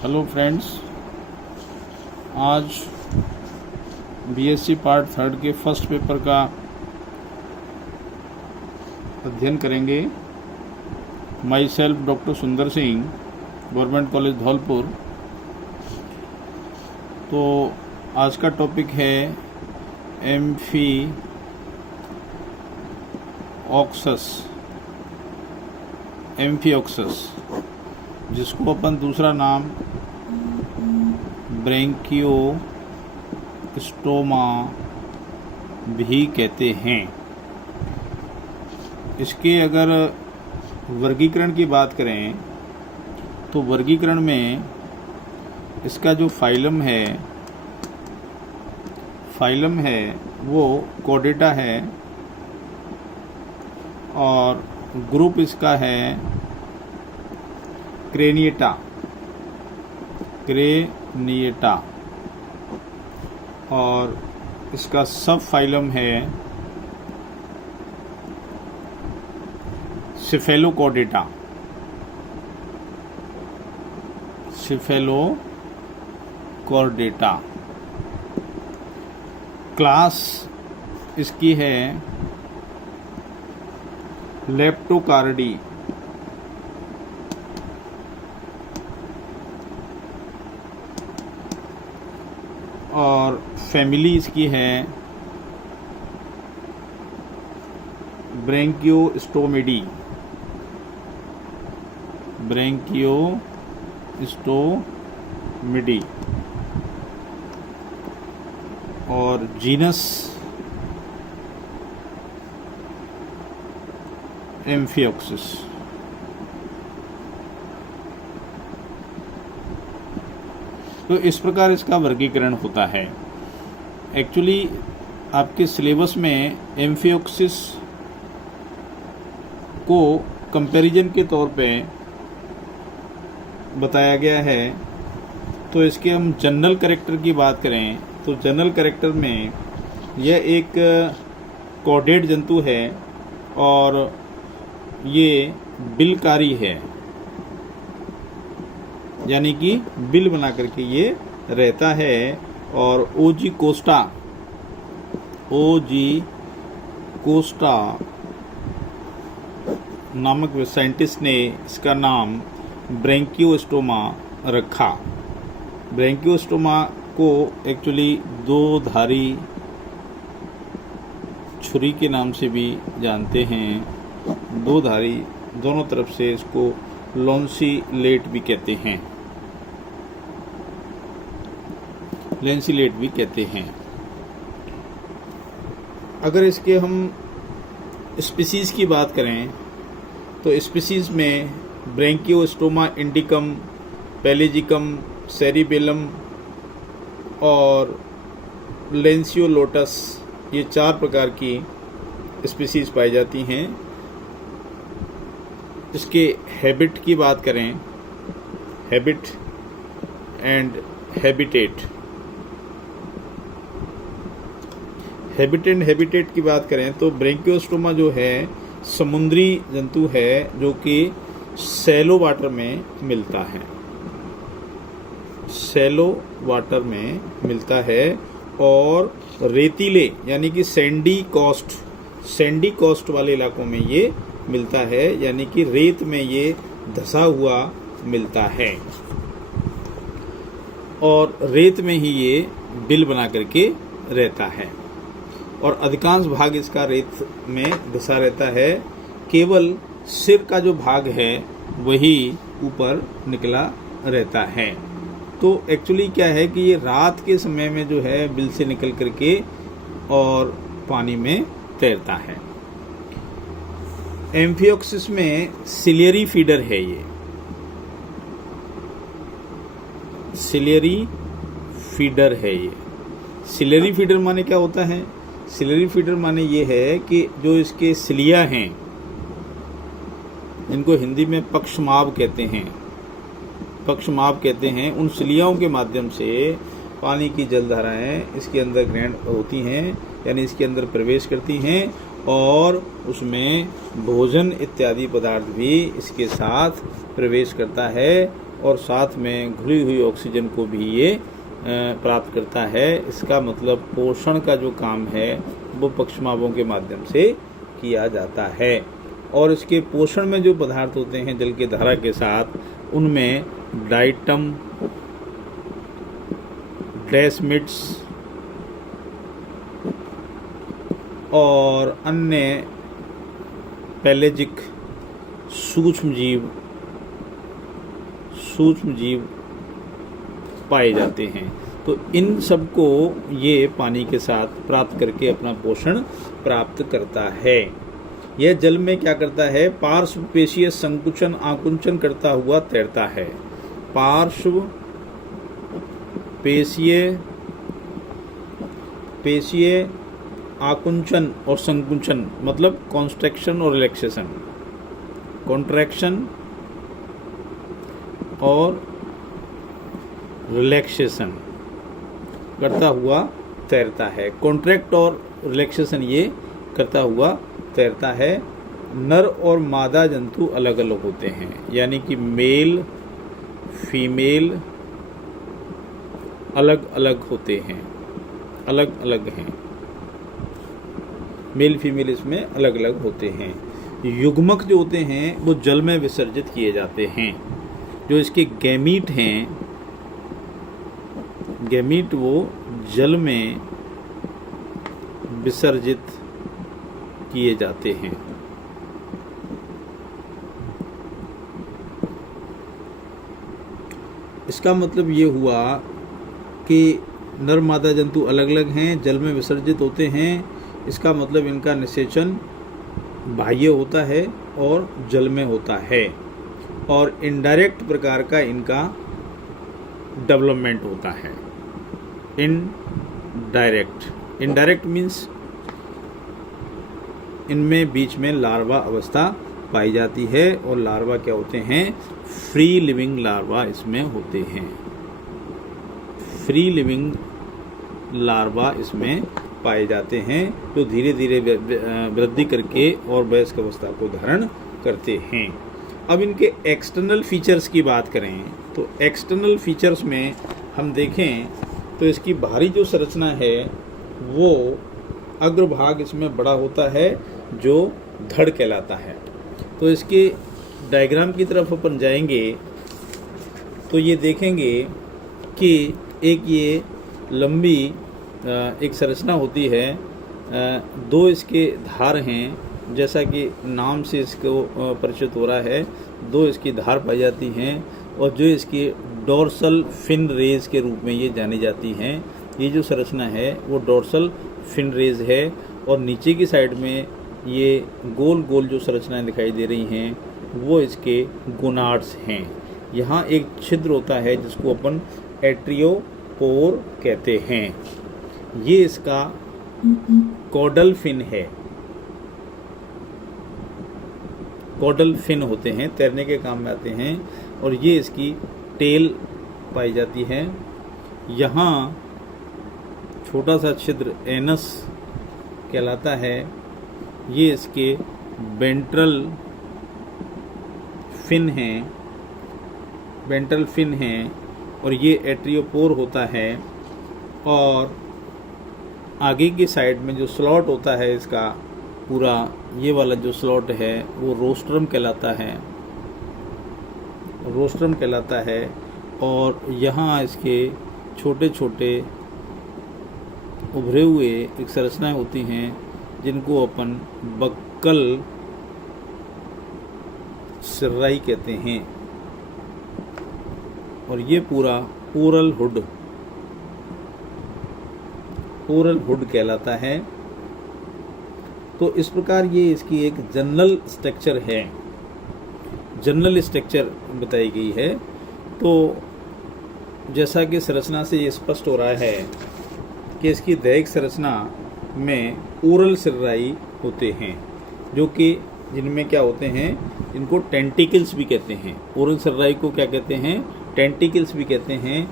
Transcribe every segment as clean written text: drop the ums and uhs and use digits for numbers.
Hello friends, आज BSc part 3 के first paper का अध्ययन करेंगे। माई सेल्फ डॉक्टर सुंदर सिंह, गवर्नमेंट कॉलेज धौलपुर। तो आज का टॉपिक है एम्फिओक्सस, जिसको अपन दूसरा नाम ब्रेंकियोस्टोमा भी कहते हैं। इसके अगर वर्गीकरण की बात करें तो वर्गीकरण में इसका जो फाइलम है वो कॉर्डेटा है और ग्रुप इसका है क्रेनिएटा और इसका सब फाइलम है सिफेलोकॉर्डेटा। क्लास इसकी है लेप्टोकार्डी और फैमिली इसकी है ब्रेंकियोस्टोमिडी। और जीनस एम्फिओक्सिस। तो इस प्रकार इसका वर्गीकरण होता है। एक्चुअली आपके सिलेबस में एम्फिओक्सिस को कंपैरिजन के तौर पे बताया गया है। तो इसके हम जनरल कैरेक्टर की बात करें तो जनरल कैरेक्टर में यह एक कॉर्डेट जंतु है और ये बिलकारी है, यानी कि बिल बना करके ये रहता है। और ओजी कोस्टा नामक साइंटिस्ट ने इसका नाम ब्रेंकियोस्टोमा रखा। ब्रेंकियोस्टोमा को एक्चुअली दो धारी छुरी के नाम से भी जानते हैं। दो धारी, दोनों तरफ से इसको लॉन्सिलेट भी कहते हैं। अगर इसके हम स्पीसीज की बात करें तो स्पीसीज में ब्रेंकियोस्टोमा इंडिकम, पेलेजिकम, सेरिबेलम और लेंसियोलोटस, ये 4 प्रकार की स्पीसीज पाई जाती हैं। इसके हैबिट की बात करें, हैबिट एंड हैबिटेट की बात करें तो ब्रेंकियोस्टोमा जो है समुद्री जंतु है जो कि सैलो वाटर में मिलता है और रेतीले यानी कि सैंडी कोस्ट वाले इलाकों में ये मिलता है, यानी कि रेत में ये धसा हुआ मिलता है और रेत में ही ये बिल बना करके रहता है और अधिकांश भाग इसका रेत में धसा रहता है। केवल सिर का जो भाग है वही ऊपर निकला रहता है। तो एक्चुअली क्या है कि ये रात के समय में जो है बिल से निकल करके और पानी में तैरता है। एम्फिओक्सिस में सिलियरी फीडर है ये। सिलियरी फीडर माने क्या होता है? सिलियरी फीडर माने ये है कि जो इसके सिलिया हैं, जिनको हिंदी में पक्षमाव कहते हैं, उन सिलियाओं के माध्यम से पानी की जलधाराएं इसके अंदर ग्रहण होती हैं, यानी इसके अंदर प्रवेश करती हैं और उसमें भोजन इत्यादि पदार्थ भी इसके साथ प्रवेश करता है और साथ में घुली हुई ऑक्सीजन को भी ये प्राप्त करता है। इसका मतलब पोषण का जो काम है वो पक्षमाभों के माध्यम से किया जाता है। और इसके पोषण में जो पदार्थ होते हैं जल की धारा के साथ, उनमें डाइटम, प्लेस्मिड्स और अन्य पेलेजिक सूक्ष्म जीव पाए जाते हैं। तो इन सबको ये पानी के साथ प्राप्त करके अपना पोषण प्राप्त करता है। यह जल में क्या करता है? पार्श्व पेशीय संकुचन आकुंचन करता हुआ तैरता है। पार्श्व पेशीय आकुंचन और संकुचन मतलब कॉन्ट्रैक्शन और रिलैक्सेशन, कॉन्ट्रैक्शन और रिलैक्सेशन करता हुआ तैरता है। कॉन्ट्रैक्ट और रिलैक्सेशन ये करता हुआ तैरता है। नर और मादा जंतु अलग अलग होते हैं, यानी कि मेल फीमेल अलग अलग होते हैं, अलग अलग हैं। मेल फीमेल इसमें अलग अलग होते हैं। युग्मक जो होते हैं वो जल में विसर्जित किए जाते हैं। जो इसके गैमीट हैं, गैमीट वो जल में विसर्जित किए जाते हैं। इसका मतलब ये हुआ कि नर मादा जंतु अलग अलग हैं, जल में विसर्जित होते हैं। इसका मतलब इनका निषेचन बाह्य होता है और जल में होता है, और इनडायरेक्ट प्रकार का इनका डेवलपमेंट होता है। इनडायरेक्ट मीन्स इनमें बीच में लार्वा अवस्था पाई जाती है, और लार्वा क्या होते हैं? फ्री लिविंग लार्वा इसमें होते हैं। फ्री लिविंग लार्वा इसमें पाए जाते हैं, जो धीरे धीरे वृद्धि करके और वयस्क अवस्था को धारण करते हैं। अब इनके एक्सटर्नल फीचर्स की बात करें तो एक्सटर्नल फीचर्स में हम देखें तो इसकी बाहरी जो संरचना है वो अग्रभाग इसमें बड़ा होता है, जो धड़ कहलाता है। तो इसके डायग्राम की तरफ अपन जाएंगे तो ये देखेंगे कि एक ये लंबी एक संरचना होती है, दो इसके धार हैं, जैसा कि नाम से इसको परिचित हो रहा है। दो इसकी धार पाई जाती हैं, और जो इसकी डोर्सल फिन रेज के रूप में ये जानी जाती हैं। ये जो संरचना है वो डोर्सल फिन रेज है, और नीचे की साइड में ये गोल गोल जो संरचनाएं दिखाई दे रही हैं वो इसके गोनाड्स हैं। यहाँ एक छिद्र होता है जिसको अपन एट्रियोपोर कहते हैं। ये इसका कॉडल फिन है। कॉडल फिन होते हैं, तैरने के काम में आते हैं, और ये इसकी टेल पाई जाती है। यहाँ छोटा सा छिद्र एनस कहलाता है। ये इसके वेंट्रल फिन हैं, और ये एट्रियोपोर होता है। और आगे की साइड में जो स्लॉट होता है इसका पूरा, ये वाला जो स्लॉट है वो रोस्ट्रम कहलाता है। और यहाँ इसके छोटे छोटे उभरे हुए एक संरचनाएं होती हैं जिनको अपन बक्कल सिर्राई कहते हैं। और ये पूरा ओरल हुड कहलाता है। तो इस प्रकार ये इसकी एक जनरल स्ट्रक्चर बताई गई है। तो जैसा कि संरचना से ये स्पष्ट हो रहा है कि इसकी दैहिक संरचना में ओरल सिर्राई होते हैं, जो कि जिनमें क्या होते हैं, इनको टेंटिकल्स भी कहते हैं। ओरल सिर्राई को क्या कहते हैं? टेंटिकल्स भी कहते हैं।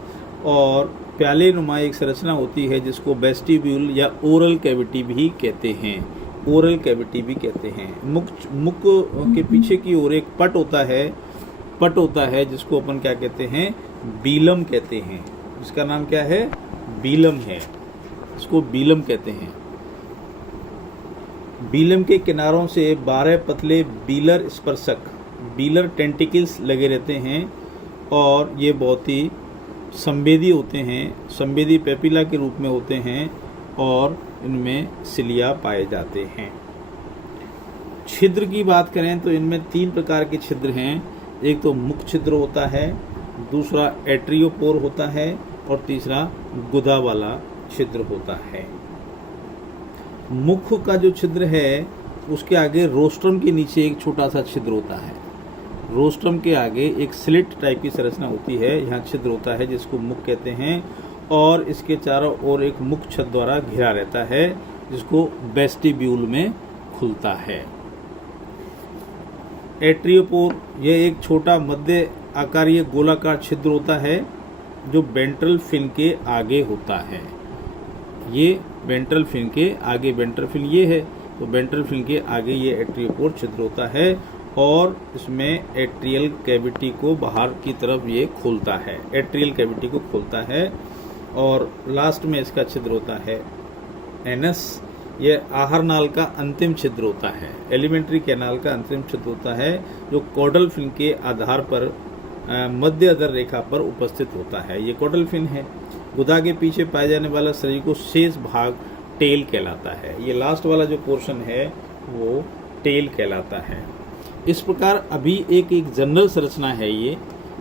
और प्याले नुमा एक संरचना होती है जिसको वेस्टिब्यूल या ओरल कैविटी भी कहते हैं। मुख के पीछे की ओर एक पट होता है, पट होता है जिसको अपन क्या कहते हैं, बीलम कहते हैं। इसका नाम क्या है, बीलम है, इसको बीलम कहते हैं। बीलम के किनारों से 12 पतले बीलर स्पर्शक, बीलर टेंटिकल्स लगे रहते हैं और ये बहुत ही संवेदी होते हैं, संवेदी पेपिला के रूप में होते हैं और इनमें सिलिया पाए जाते हैं। छिद्र की बात करें तो इनमें 3 प्रकार के छिद्र हैं। एक तो मुख छिद्र होता है, दूसरा एट्रियोपोर होता है और तीसरा गुदा वाला छिद्र होता है। मुख का जो छिद्र है उसके आगे रोस्ट्रम के नीचे एक छोटा सा छिद्र होता है। रोस्ट्रम के आगे एक स्लिट टाइप की संरचना होती है, यहाँ छिद्र होता है जिसको मुख कहते हैं और इसके चारों ओर एक मुख छत द्वारा घिरा रहता है जिसको वेस्टिब्यूल में खुलता है। एट्रियोपोर यह एक छोटा मध्य आकारीय गोलाकार छिद्र होता है जो वेंट्रल फिन के आगे होता है। ये वेंट्रल फिन के आगे, वेंट्रल फिन ये है तो वेंट्रल फिन के आगे ये एट्रियोपोर छिद्र होता है और इसमें एट्रियल कैविटी को बाहर की तरफ ये खोलता है, एट्रियल कैविटी को खोलता है। और लास्ट में इसका छिद्र होता है एनस, यह आहार नाल का अंतिम छिद्र होता है, एलिमेंट्री कैनाल का अंतिम छिद्र होता है जो कॉडल फिन के आधार पर मध्य अधर रेखा पर उपस्थित होता है। ये कॉडल फिन है। गुदा के पीछे पाए जाने वाला शरीर को शेष भाग टेल कहलाता है। ये लास्ट वाला जो पोर्शन है वो टेल कहलाता है। इस प्रकार अभी एक जनरल संरचना है, ये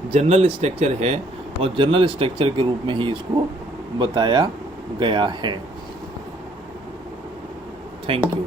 जनरल स्ट्रक्चर है और जनरल स्ट्रक्चर के रूप में ही इसको बताया गया है। Thank you.